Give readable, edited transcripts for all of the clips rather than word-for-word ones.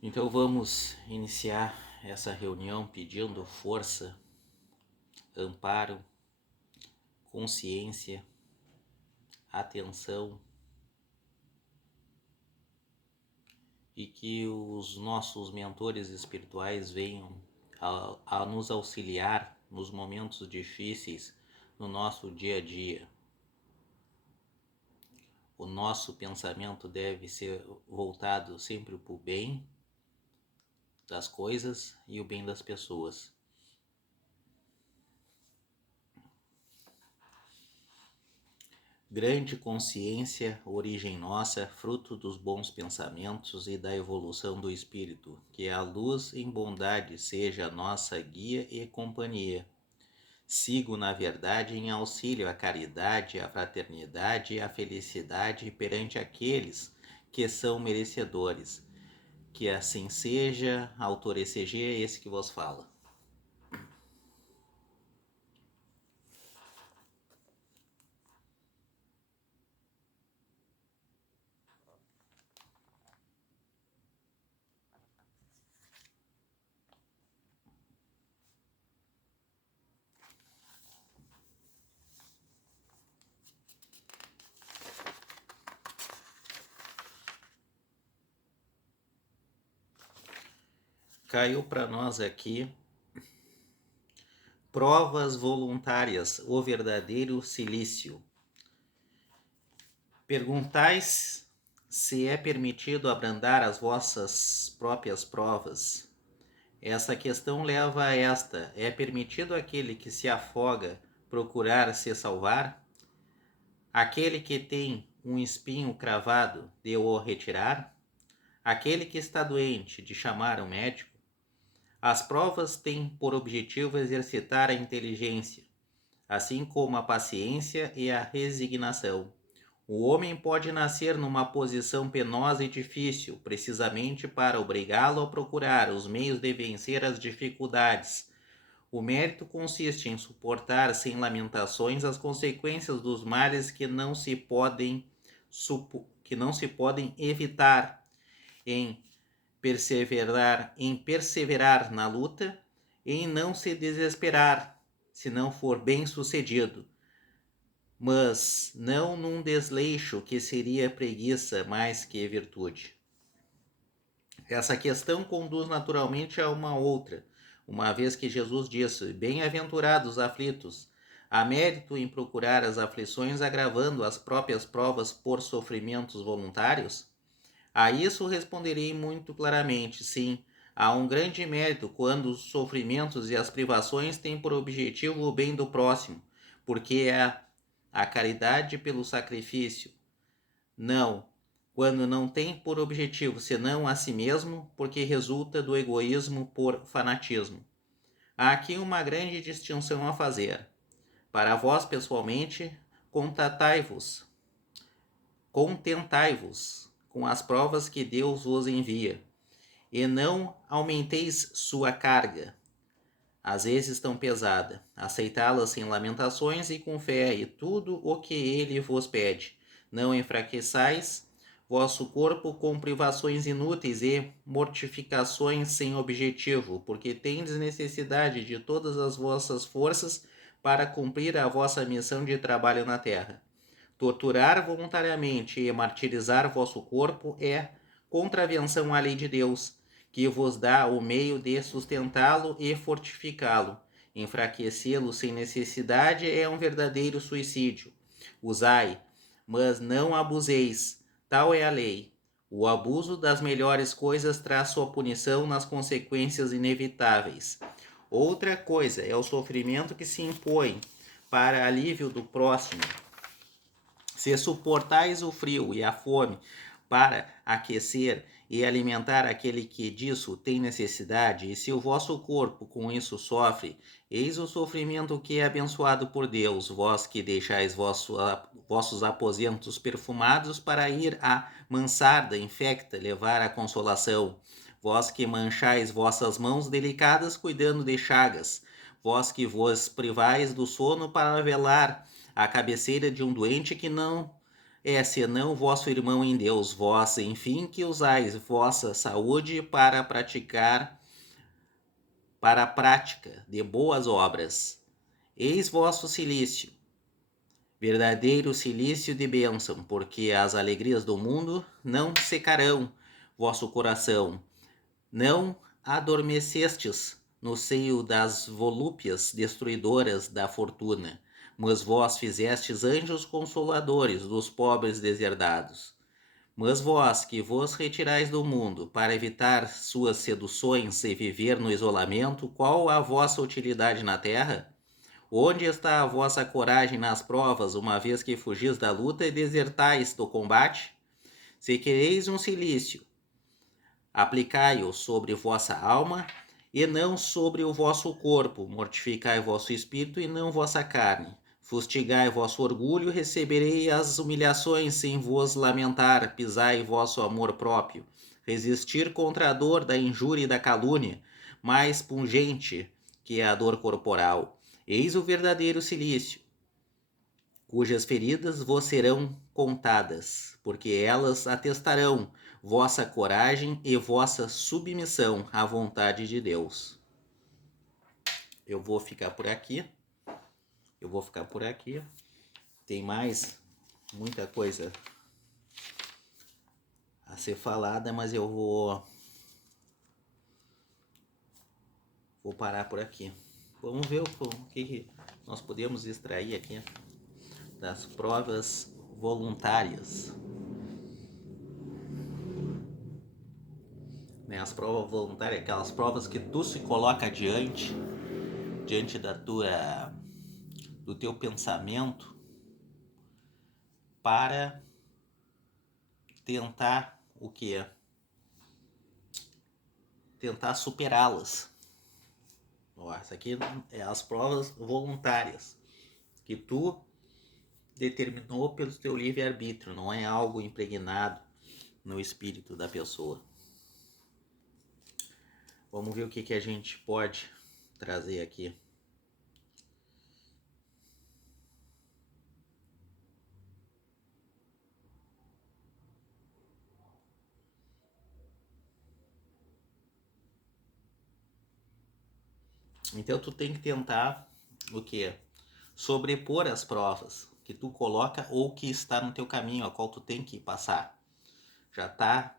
Então vamos iniciar essa reunião pedindo força, amparo, consciência, atenção e que os nossos mentores espirituais venham a nos auxiliar nos momentos difíceis no nosso dia a dia. O nosso pensamento deve ser voltado sempre para o bem das coisas e o bem das pessoas. Grande consciência, origem nossa, fruto dos bons pensamentos e da evolução do espírito, que a luz em bondade seja a nossa guia e companhia. Sigo na verdade em auxílio à caridade, à fraternidade e à felicidade perante aqueles que são merecedores. Que assim seja, autor ECG é esse que vos fala. Caiu para nós aqui provas voluntárias, o verdadeiro cilício. Perguntais se é permitido abrandar as vossas próprias provas. Essa questão leva a esta: é permitido aquele que se afoga procurar se salvar? Aquele que tem um espinho cravado, de o retirar? Aquele que está doente, de chamar um médico? As provas têm por objetivo exercitar a inteligência, assim como a paciência e a resignação. O homem pode nascer numa posição penosa e difícil, precisamente para obrigá-lo a procurar os meios de vencer as dificuldades. O mérito consiste em suportar sem lamentações as consequências dos males que não se podem evitar, em perseverar na luta, em não se desesperar se não for bem sucedido, mas não num desleixo que seria preguiça mais que virtude. Essa questão conduz naturalmente a uma outra, uma vez que Jesus disse: bem-aventurados os aflitos. Há mérito em procurar as aflições agravando as próprias provas por sofrimentos voluntários? A isso responderei muito claramente: sim, há um grande mérito quando os sofrimentos e as privações têm por objetivo o bem do próximo, porque é a caridade pelo sacrifício. Não, quando não tem por objetivo senão a si mesmo, porque resulta do egoísmo por fanatismo. Há aqui uma grande distinção a fazer. Para vós pessoalmente, contentai-vos com as provas que Deus vos envia, e não aumenteis sua carga, às vezes tão pesada. Aceitá-las sem lamentações e com fé, e tudo o que ele vos pede. Não enfraqueçais vosso corpo com privações inúteis e mortificações sem objetivo, porque tendes necessidade de todas as vossas forças para cumprir a vossa missão de trabalho na terra. Torturar voluntariamente e martirizar vosso corpo é contravenção à lei de Deus, que vos dá o meio de sustentá-lo e fortificá-lo. Enfraquecê-lo sem necessidade é um verdadeiro suicídio. Usai, mas não abuseis, tal é a lei. O abuso das melhores coisas traz sua punição nas consequências inevitáveis. Outra coisa é o sofrimento que se impõe para alívio do próximo. Se suportais o frio e a fome para aquecer e alimentar aquele que disso tem necessidade, e se o vosso corpo com isso sofre, eis o sofrimento que é abençoado por Deus, vós que deixais vossos aposentos perfumados para ir à mansarda infecta levar a consolação, vós que manchais vossas mãos delicadas cuidando de chagas, vós que vos privais do sono para velar à cabeceira de um doente que não é senão vosso irmão em Deus, vós, enfim, que usais vossa saúde para a prática de boas obras. Eis vosso cilício, verdadeiro cilício de bênção, porque as alegrias do mundo não secarão vosso coração. Não adormecestes no seio das volúpias destruidoras da fortuna, mas vós fizestes anjos consoladores dos pobres deserdados. Mas vós, que vos retirais do mundo para evitar suas seduções e viver no isolamento, qual a vossa utilidade na terra? Onde está a vossa coragem nas provas, uma vez que fugis da luta e desertais do combate? Se quereis um cilício, aplicai-o sobre vossa alma e não sobre o vosso corpo. Mortificai vosso espírito e não vossa carne. Fustigai vosso orgulho, receberei as humilhações sem vos lamentar. Pisai vosso amor próprio. Resistir contra a dor da injúria e da calúnia, mais pungente que a dor corporal. Eis o verdadeiro cilício, cujas feridas vos serão contadas, porque elas atestarão vossa coragem e vossa submissão à vontade de Deus. Eu vou ficar por aqui. Tem mais muita coisa a ser falada, mas eu vou parar por aqui. Vamos ver o que nós podemos extrair aqui das provas voluntárias. As provas voluntárias, aquelas provas que tu se coloca diante do teu pensamento para tentar o que? Tentar superá-las. Essa aqui é as provas voluntárias que tu determinou pelo teu livre-arbítrio, não é algo impregnado no espírito da pessoa. Vamos ver o que a gente pode trazer aqui. Então tu tem que tentar o que? Sobrepor as provas que tu coloca ou que está no teu caminho, a qual tu tem que passar. Já está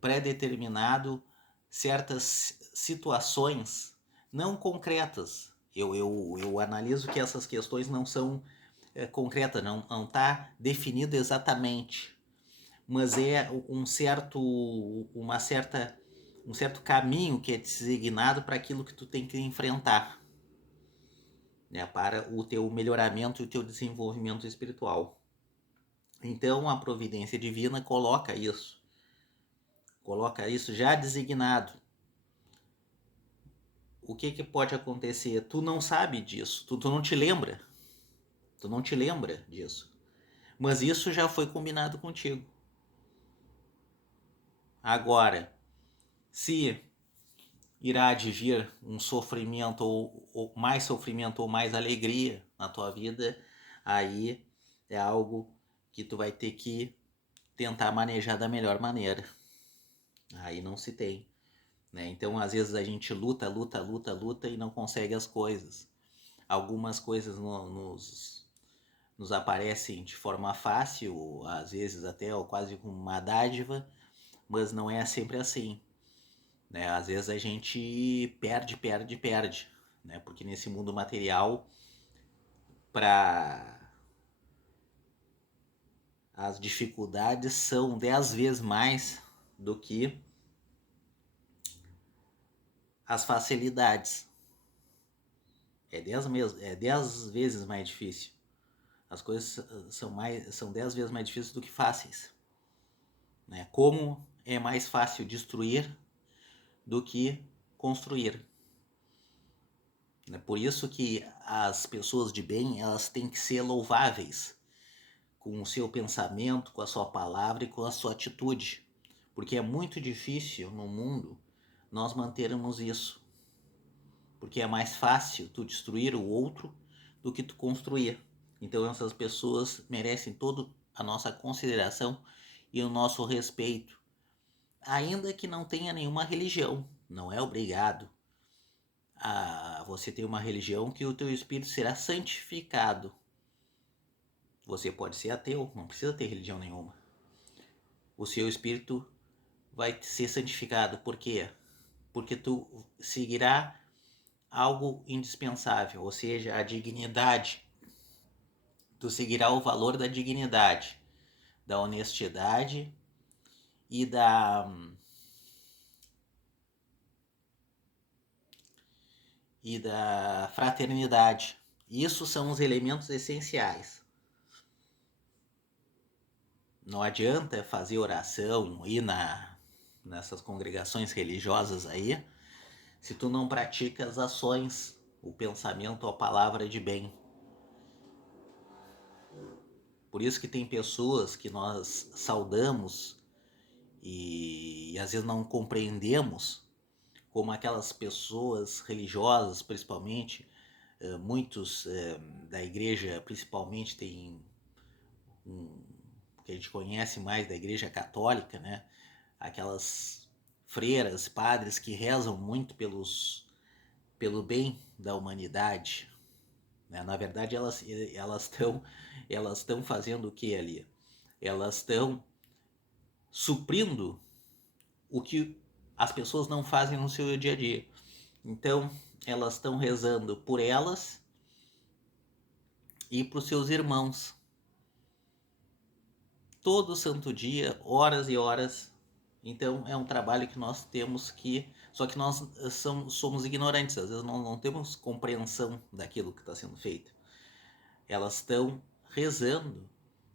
pré-determinado certas situações não concretas. Eu analiso que essas questões não são concretas, não está definido exatamente, mas é um certo caminho que é designado para aquilo que tu tem que enfrentar, né, para o teu melhoramento e o teu desenvolvimento espiritual. Então a providência divina coloca isso já designado. O que pode acontecer? Tu não sabe disso, tu não te lembra disso, mas isso já foi combinado contigo. Agora, se irá advir um sofrimento ou mais alegria na tua vida, aí é algo que tu vai ter que tentar manejar da melhor maneira. Aí não se tem, né? Então às vezes a gente luta e não consegue as coisas. Algumas coisas nos aparecem de forma fácil, às vezes até quase como uma dádiva, mas não é sempre assim, né? Às vezes a gente perde, né? Porque nesse mundo material, as dificuldades são 10 vezes mais do que as facilidades. É 10 vezes mais difícil. As coisas são 10 vezes mais difíceis do que fáceis, né? Como é mais fácil destruir do que construir. Por isso que as pessoas de bem, elas têm que ser louváveis com o seu pensamento, com a sua palavra e com a sua atitude, porque é muito difícil no mundo nós mantermos isso, porque é mais fácil tu destruir o outro do que tu construir. Então essas pessoas merecem todo a nossa consideração e o nosso respeito, ainda que não tenha nenhuma religião. Não é obrigado a você ter uma religião que o teu espírito será santificado. Você pode ser ateu, não precisa ter religião nenhuma. O seu espírito vai ser santificado. Por quê? Porque tu seguirá algo indispensável, ou seja, a dignidade. Tu seguirá o valor da dignidade, da honestidade e da fraternidade. Isso são os elementos essenciais. Não adianta fazer oração, ir nessas congregações religiosas aí, se tu não pratica as ações, o pensamento, a palavra de bem. Por isso que tem pessoas que nós saudamos e às vezes não compreendemos, como aquelas pessoas religiosas, principalmente, muitos da igreja, principalmente, tem que a gente conhece mais da igreja católica, né? Aquelas freiras, padres que rezam muito pelo bem da humanidade, né? Na verdade, elas estão fazendo o que ali? Elas estão suprindo o que as pessoas não fazem no seu dia a dia. Então, elas estão rezando por elas e para os seus irmãos. Todo santo dia, horas e horas. Então, é um trabalho que nós temos que... Só que nós somos ignorantes, às vezes não temos compreensão daquilo que está sendo feito. Elas estão rezando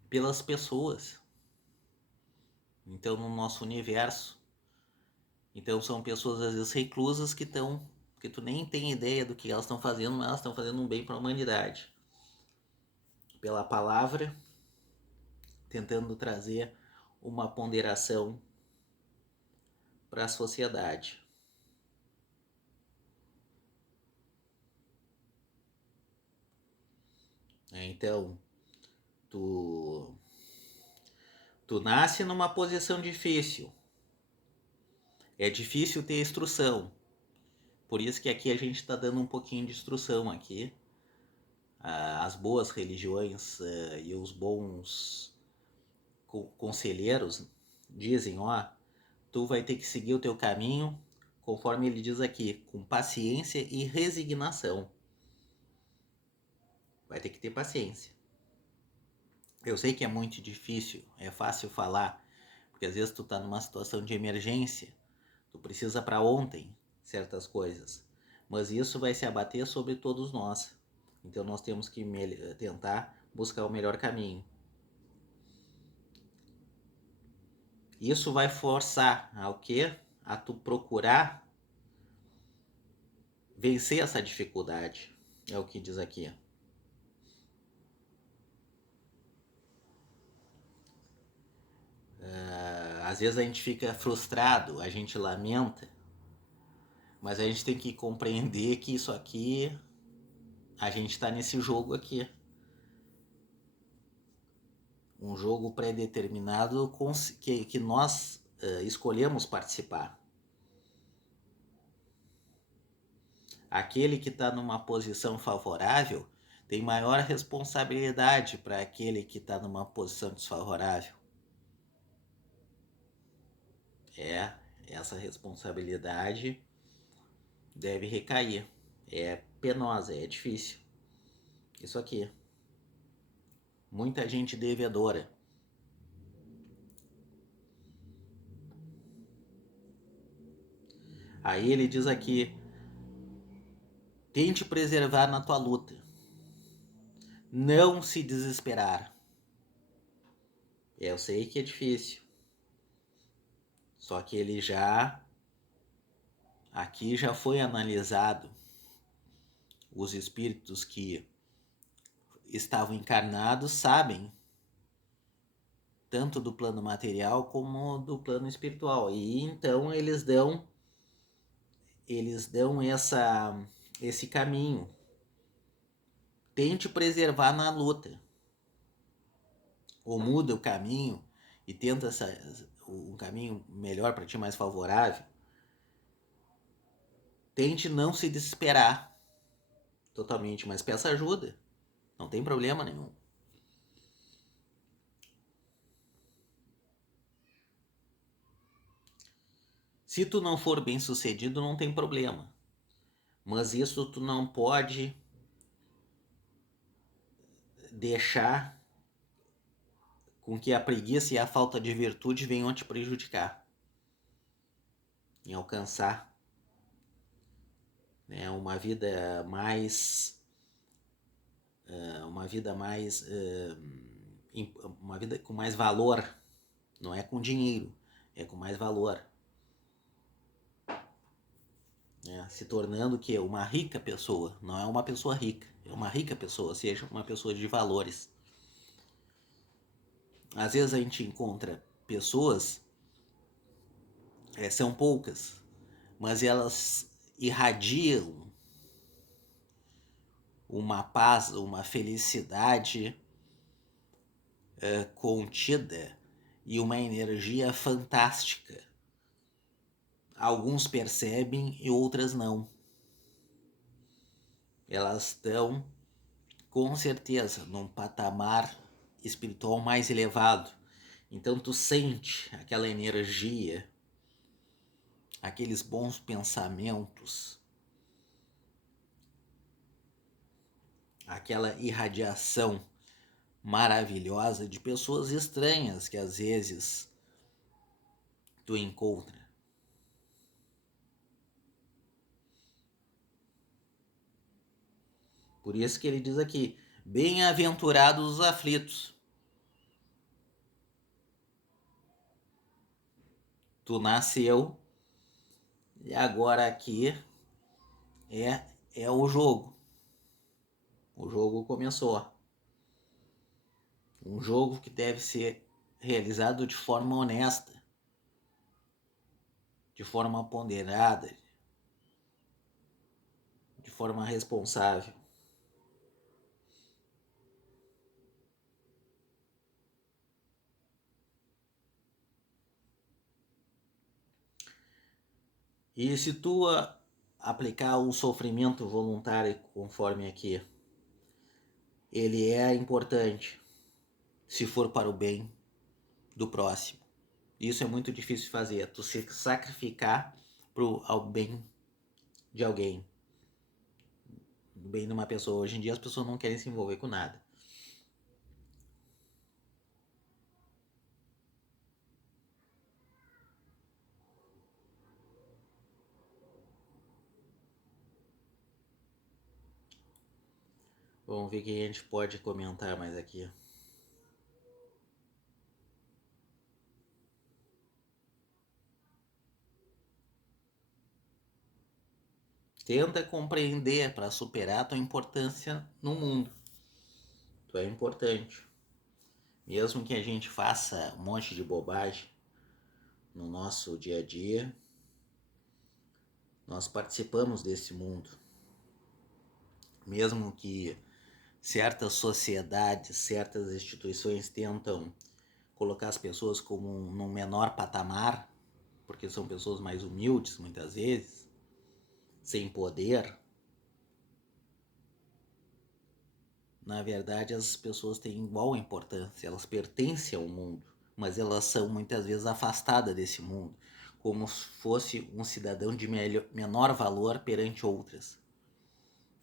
pelas pessoas. Então, no nosso universo. Então, são pessoas, às vezes, reclusas que tu nem tem ideia do que elas estão fazendo, mas elas estão fazendo um bem para a humanidade. Pela palavra, tentando trazer uma ponderação para a sociedade. Então, tu nasce numa posição difícil. É difícil ter instrução. Por isso que aqui a gente está dando um pouquinho de instrução aqui. As boas religiões e os bons conselheiros dizem, tu vai ter que seguir o teu caminho, conforme ele diz aqui, com paciência e resignação. Vai ter que ter paciência. Eu sei que é muito difícil, é fácil falar, porque às vezes tu tá numa situação de emergência, tu precisa para ontem certas coisas, mas isso vai se abater sobre todos nós. Então nós temos que tentar buscar o melhor caminho. Isso vai forçar ao quê? A tu procurar vencer essa dificuldade. É o que diz aqui. Às vezes a gente fica frustrado, a gente lamenta, mas a gente tem que compreender que isso aqui, a gente está nesse jogo aqui. Um jogo pré-determinado que nós escolhemos participar. Aquele que está numa posição favorável tem maior responsabilidade para aquele que está numa posição desfavorável. Essa responsabilidade deve recair. É penosa, é difícil. Isso aqui. Muita gente devedora. Aí ele diz aqui: tente preservar na tua luta. Não se desesperar. Eu sei que é difícil. Só que ele aqui já foi analisado os espíritos que estavam encarnados sabem tanto do plano material como do plano espiritual. E então eles dão esse caminho. Tente preservar na luta. ou muda o caminho e tenta um caminho melhor para ti, mais favorável, tente não se desesperar totalmente, mas peça ajuda, não tem problema nenhum. Se tu não for bem sucedido, não tem problema, mas isso tu não pode deixar com que a preguiça e a falta de virtude venham te prejudicar em alcançar, né, uma vida mais uma vida mais uma vida com mais valor. Não é com dinheiro, é com mais valor, né? Se tornando que uma rica pessoa, não é uma pessoa rica, é uma rica pessoa, ou seja, uma pessoa de valores. Às vezes a gente encontra pessoas, são poucas, mas elas irradiam uma paz, uma felicidade contida e uma energia fantástica. Alguns percebem e outras não. Elas estão, com certeza, num patamar espiritual mais elevado. Então tu sente aquela energia, aqueles bons pensamentos, aquela irradiação maravilhosa de pessoas estranhas que às vezes tu encontra. Por isso que ele diz aqui, bem-aventurados os aflitos. Tu nasceu e agora aqui é o jogo. O jogo começou. Um jogo que deve ser realizado de forma honesta, de forma ponderada, de forma responsável. E se tu aplicar o sofrimento voluntário conforme aqui, ele é importante se for para o bem do próximo. Isso é muito difícil de fazer, tu se sacrificar ao bem de alguém, do bem de uma pessoa. Hoje em dia as pessoas não querem se envolver com nada. Vamos ver o que a gente pode comentar mais aqui. Tenta compreender para superar a tua importância no mundo. Tu é importante. Mesmo que a gente faça um monte de bobagem no nosso dia a dia, nós participamos desse mundo. Mesmo que certas sociedades, certas instituições tentam colocar as pessoas como num menor patamar, porque são pessoas mais humildes muitas vezes, sem poder. Na verdade, as pessoas têm igual importância, elas pertencem ao mundo, mas elas são muitas vezes afastadas desse mundo, como se fosse um cidadão de menor valor perante outras.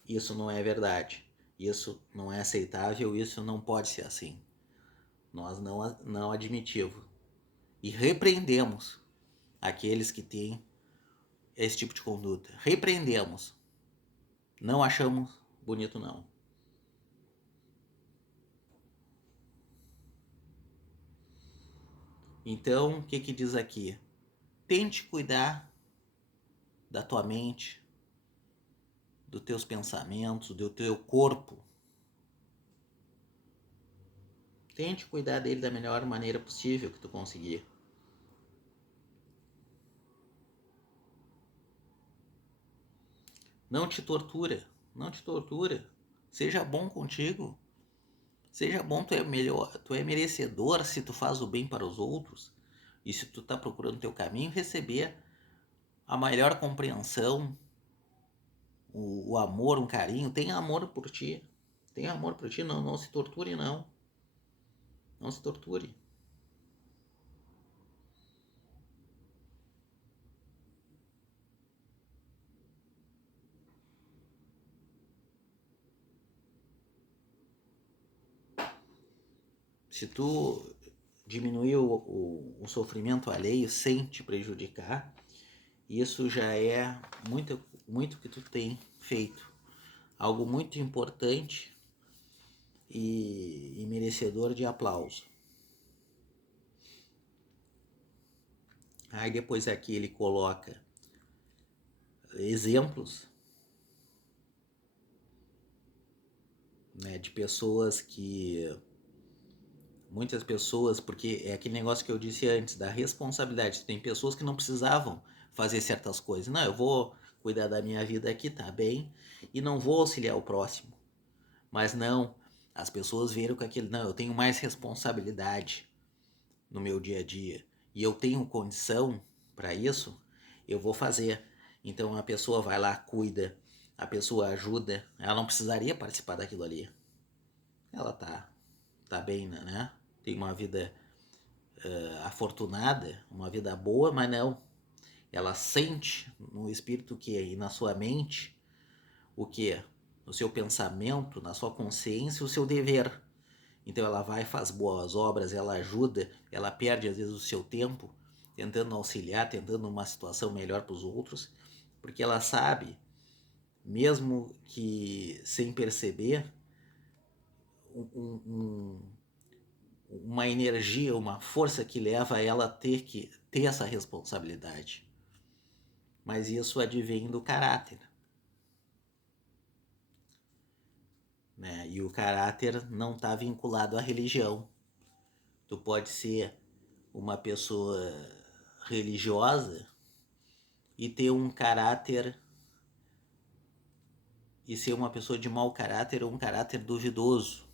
Isso não é verdade, isso não é aceitável, isso não pode ser assim. Nós não admitimos e repreendemos aqueles que têm esse tipo de conduta. Repreendemos. Não achamos bonito, não. Então, o que diz aqui? Tente cuidar da tua mente, dos teus pensamentos, do teu corpo. Tente cuidar dele da melhor maneira possível que tu conseguir. Não te tortura, não te tortura. Seja bom contigo. Seja bom, tu é melhor, tu é merecedor se tu faz o bem para os outros e se tu tá procurando teu caminho, receber a maior compreensão, o amor, um carinho. Tenha amor por ti. Tenha amor por ti, não se torture, não. Não se torture. Se tu diminuir o sofrimento alheio sem te prejudicar, isso já é muito que tu tem feito. Algo muito importante e merecedor de aplauso. Aí depois aqui ele coloca exemplos, né, de pessoas que... Muitas pessoas, porque é aquele negócio que eu disse antes, da responsabilidade. Tem pessoas que não precisavam fazer certas coisas. Não, eu vou cuidar da minha vida aqui, tá bem, e não vou auxiliar o próximo. Mas não, as pessoas viram com aquele... Não, eu tenho mais responsabilidade no meu dia a dia e eu tenho condição para isso, eu vou fazer. Então a pessoa vai lá, cuida, a pessoa ajuda, ela não precisaria participar daquilo ali. Ela tá bem, né? Tem uma vida afortunada, uma vida boa, mas não. Ela sente no espírito que e na sua mente o que? No seu pensamento, na sua consciência, o seu dever. Então ela vai, faz boas obras, ela ajuda, ela perde às vezes o seu tempo tentando auxiliar, tentando uma situação melhor para os outros, porque ela sabe, mesmo que sem perceber, uma energia, uma força que leva ela a ter essa responsabilidade. Mas isso advém do caráter. Né? E o caráter não está vinculado à religião. Tu pode ser uma pessoa religiosa e ter um caráter e ser uma pessoa de mau caráter ou um caráter duvidoso,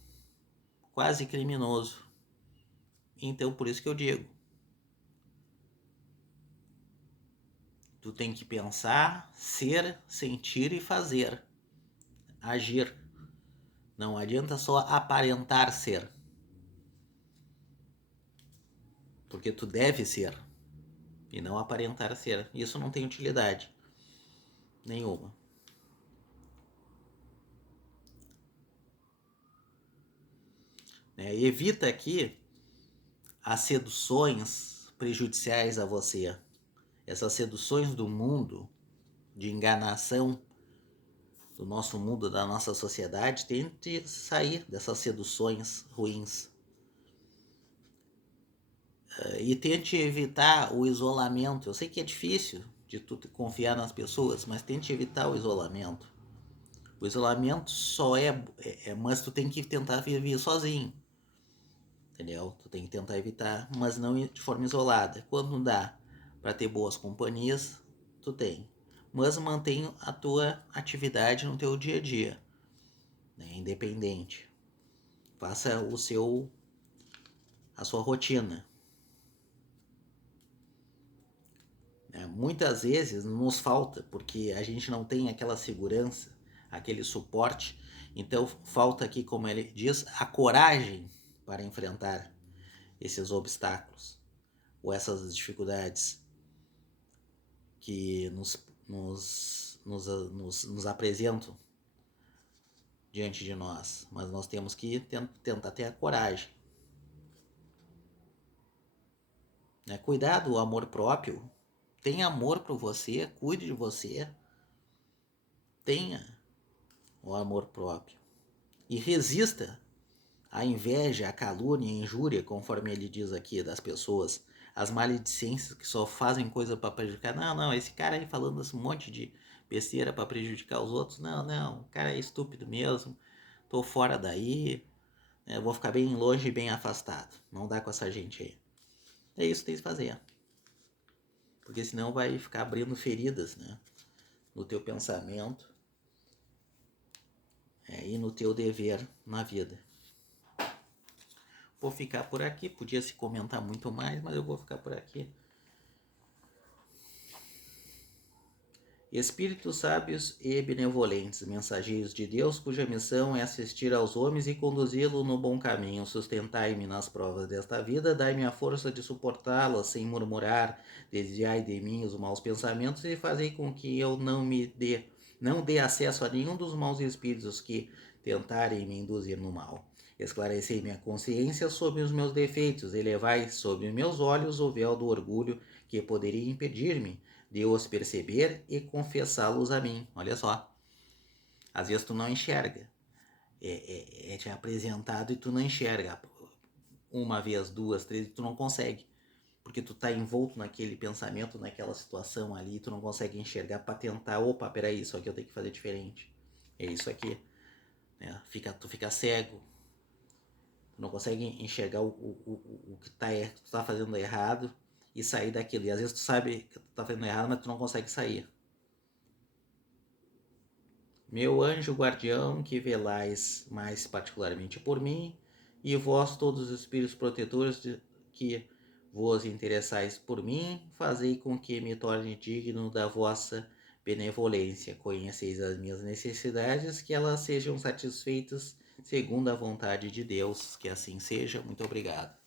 quase criminoso. Então, por isso que eu digo, tu tem que pensar, ser, sentir e fazer, agir. Não adianta só aparentar ser, porque tu deve ser e não aparentar ser. Isso não tem utilidade nenhuma. Evita aqui as seduções prejudiciais a você. Essas seduções do mundo, de enganação do nosso mundo, da nossa sociedade, tente sair dessas seduções ruins. E tente evitar o isolamento. Eu sei que é difícil de tu confiar nas pessoas, mas tente evitar o isolamento. O isolamento só mas tu tem que tentar viver sozinho. Entendeu? Tu tem que tentar evitar, mas não de forma isolada. Quando não dá para ter boas companhias, tu tem. Mas mantém a tua atividade no teu dia a dia, né? Independente. Faça a sua rotina. Muitas vezes nos falta, porque a gente não tem aquela segurança, aquele suporte. Então falta aqui, como ele diz, a coragem para enfrentar esses obstáculos ou essas dificuldades que nos apresentam diante de nós. Mas nós temos que tentar ter a coragem. Cuidar do amor próprio. Tenha amor por você, cuide de você. Tenha o amor próprio. E resista à inveja, à calúnia, à injúria, conforme ele diz aqui, das pessoas. As maledicências que só fazem coisa para prejudicar. Não, esse cara aí falando esse monte de besteira para prejudicar os outros. Não, o cara é estúpido mesmo. Tô fora daí. Vou ficar bem longe e bem afastado. Não dá com essa gente aí. É isso que tem que fazer. Porque senão vai ficar abrindo feridas, né? No teu pensamento e no teu dever na vida. vou ficar por aqui. Podia se comentar muito mais, mas eu vou ficar por aqui. Espíritos sábios e benevolentes, mensageiros de Deus, cuja missão é assistir aos homens e conduzi-los no bom caminho. Sustentai-me nas provas desta vida, dai-me a força de suportá-las sem murmurar, desviai de mim os maus pensamentos e fazei com que eu não dê acesso a nenhum dos maus espíritos que tentarem me induzir no mal. Esclarecei minha consciência sobre os meus defeitos, elevai sobre meus olhos o véu do orgulho que poderia impedir-me de os perceber e confessá-los a mim. Olha só, às vezes tu não enxerga, é te apresentado e tu não enxerga, uma vez, duas, três, tu não consegue, porque tu tá envolto naquele pensamento, naquela situação ali, tu não consegue enxergar para tentar, opa, peraí, isso aqui eu tenho que fazer diferente, é isso aqui, né? Tu fica cego, tu não consegue enxergar o que tu tá fazendo errado e sair daquilo, e às vezes tu sabe que tu tá fazendo errado, mas tu não consegue sair. Meu anjo guardião, que velais mais particularmente por mim, e vós todos os espíritos protetores que vos interessais por mim, fazei com que me torne digno da vossa benevolência. Conheceis as minhas necessidades, que elas sejam satisfeitas segundo a vontade de Deus. Que assim seja. Muito obrigado.